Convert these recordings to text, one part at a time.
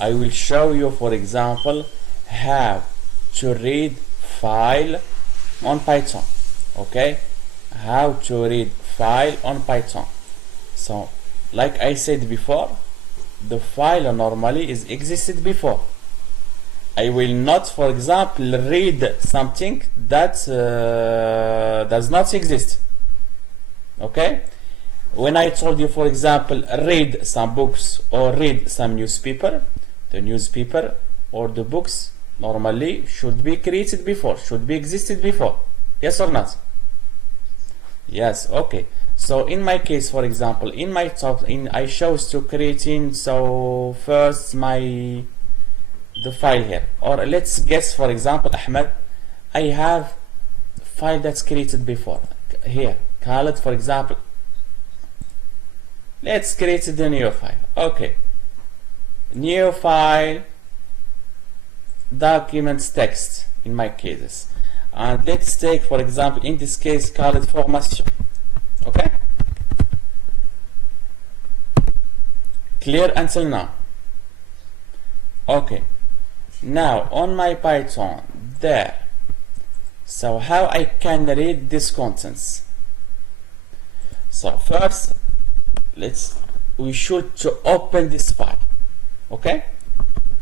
I will show you, for example, how to read file on Python. Okay, how to read file on Python. So like I said before, the file normally is existed before. I will not, for example, read something that does not exist. Okay, when I told you, for example, read some books or read some newspaper, the newspaper or the books normally should be created before, should be existed before. Yes or not? Yes. Okay, so in my case, for example, in my top, I chose to creating, so first the file here, or let's guess, for example, Ahmed, I have file that's created before here, call it, for example, let's create the new file. Okay, new file, documents text in my cases, and let's take, for example, in this case, call it formation. Okay, clear until now? Okay, now on my Python there, so how I can read these contents? So first we should to open this file. Okay,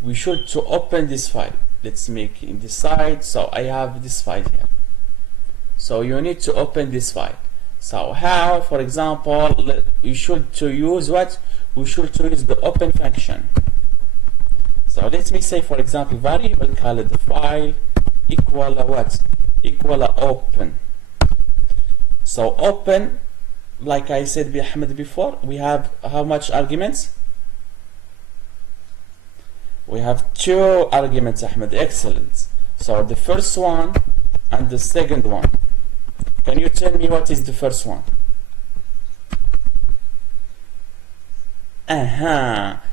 we should to open this file. Let's make in the side, so I have this file here, so you need to open this file. So how, for example, you should to use what? We should to use the open function. So let me say, for example, variable, call it the file equal what? Equal open. So open, like I said Ahmed before, we have how much arguments? We have 2 arguments, Ahmed. Excellent. So the first one and the second one. Can you tell me what is the first one?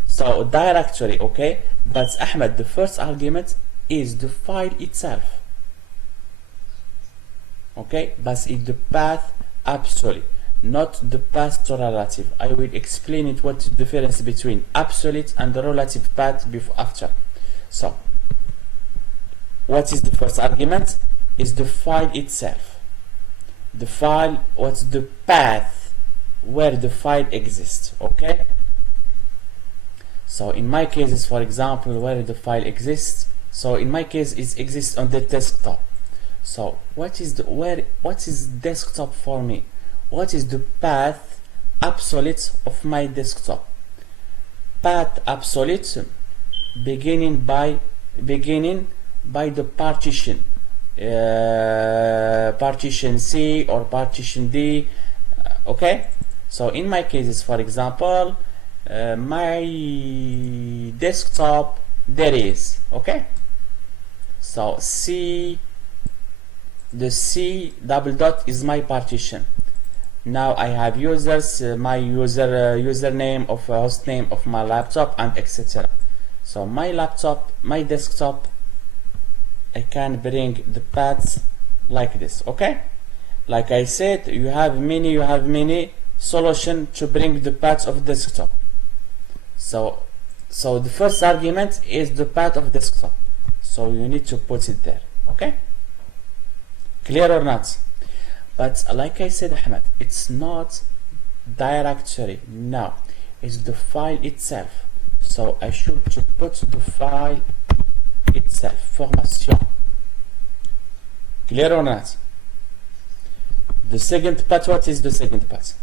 So directory. Okay, but Ahmed, the first argument is the file itself. Okay, but it's the path absolute, not the path to relative. I will explain it, what is the difference between absolute and the relative path before after. So what is the first argument? Is the file itself. The file, what's the path where the file exists. Okay, so in my cases, for example, where the file exists, so in my case it exists on the desktop. So what is desktop for me? What is the path absolute of my desktop? Path absolute beginning by the partition, partition C or partition D. Okay, so in my cases, for example, my desktop there is, okay, so C, the C double dot is my partition. Now I have users, my username of host name of my laptop, and etc. So my laptop, my desktop, I can bring the paths like this. Okay, like I said, you have many solution to bring the paths of desktop. So the first argument is the path of desktop, so you need to put it there. Okay, clear or not? But like I said, Ahmed, it's not directory. No, it's the file itself. So I should to put the file itself, formation. Clear or not? The second part, what is the second part?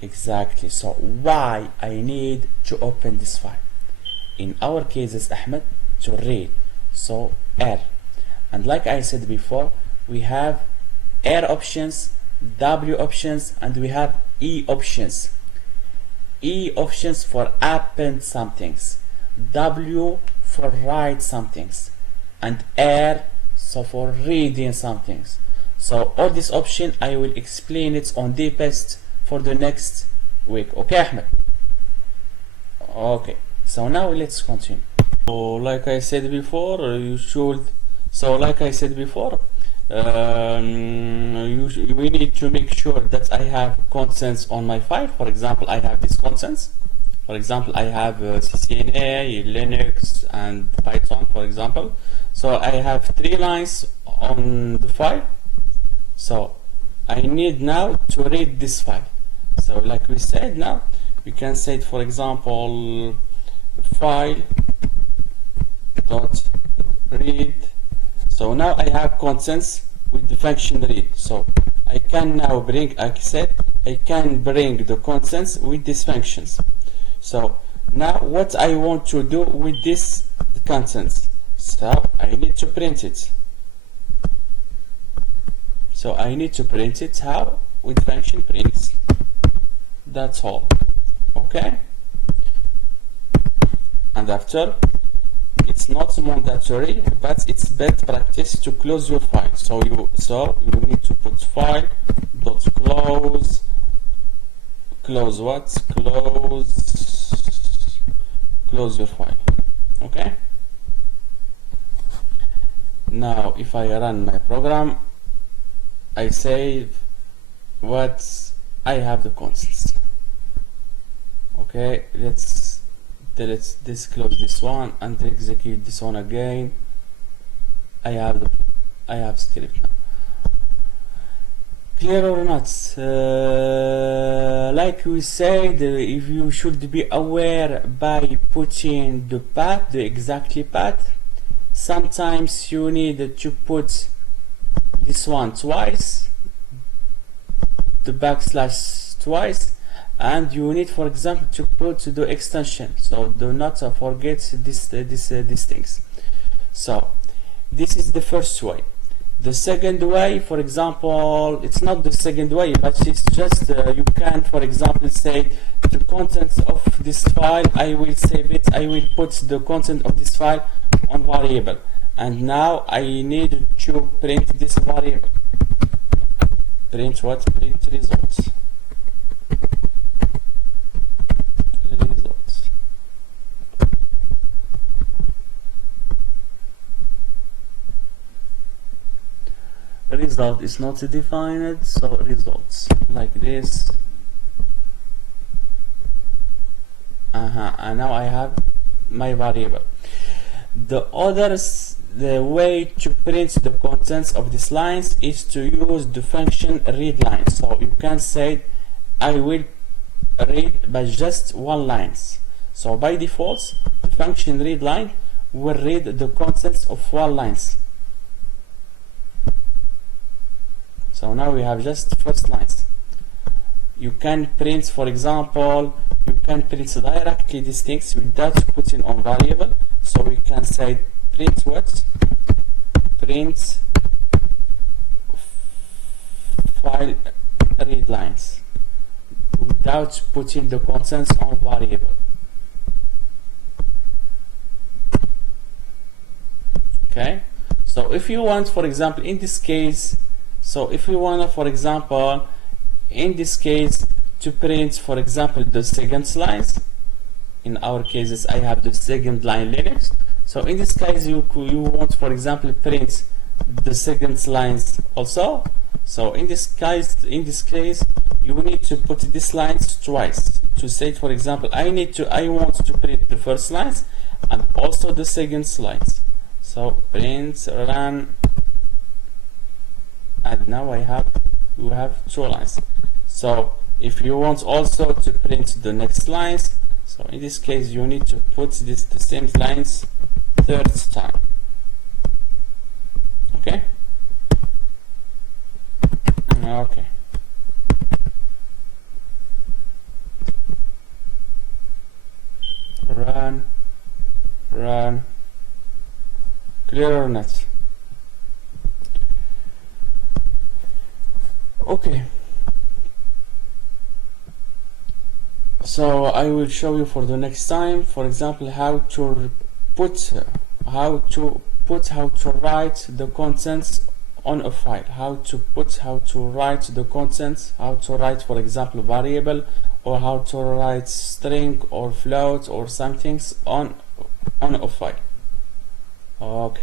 Exactly. So why I need to open this file? In our cases, Ahmed, to read. So R, and like I said before, we have R options, W options, and we have E options. E options for append some things, W for write some things, and R so for reading some things. So all this option I will explain it on deepest for the next week. Okay, Ahmed? Okay, So now let's continue. So like I said before, we need to make sure that I have contents on my file. For example, I have these contents. For example, I have CCNA, Linux, and Python, for example. So I have 3 lines on the file. So I need now to read this file. So like we said, now we can say, for example, file dot read. So now I have contents with the function read. So I can now bring, like I said, I can bring the contents with these functions. So now what I want to do with this contents, so I need to print it. So I need to print it how? With function prints. That's all. Okay? And after, it's not mandatory, but it's best practice to close your file. So you need to put file dot close. Close what? Close your file. Okay? Now if I run my program, I save what I have the contents. Okay, let's close this one and execute this one again. I have script now. Clear or not? Like we said, if you should be aware by putting the path, the exactly path. Sometimes you need to put this one twice, the backslash twice, and you need, for example, to put the extension. So do not forget these things. So this is the first way. The second way, for example, it's not the second way, but it's just you can, for example, say the contents of this file, I will save it, I will put the content of this file on variable, and now I need to print this variable. Print what? Print results. Result is not defined, so results like this. And now I have my variable. The way to print the contents of these lines is to use the function readLine. So you can say I will read by just 1 line. So by default, the function readLine will read the contents of 1 line. So now we have just first lines. You can print, for example, you can print directly these things without putting on variable. So we can say print what? Print file read lines without putting the contents on variable. Okay, so if you want, for example, in this case, so if you want, for example, in this case, to print, for example, the second lines, in our cases, I have the second line Linux. So in this case, you want, for example, print the second lines also. So in this case, you need to put these lines twice. To say, for example, I want to print the first lines and also the second lines. So print run. And now you have 2 lines. So if you want also to print the next lines, so in this case you need to put the same lines 3rd time. Okay? Okay. Run. Clear or not? Okay, so I will show you for the next time, for example, how to write the contents on a file, how to write the contents, how to write, for example, variable or how to write string or float or something on a file. Okay.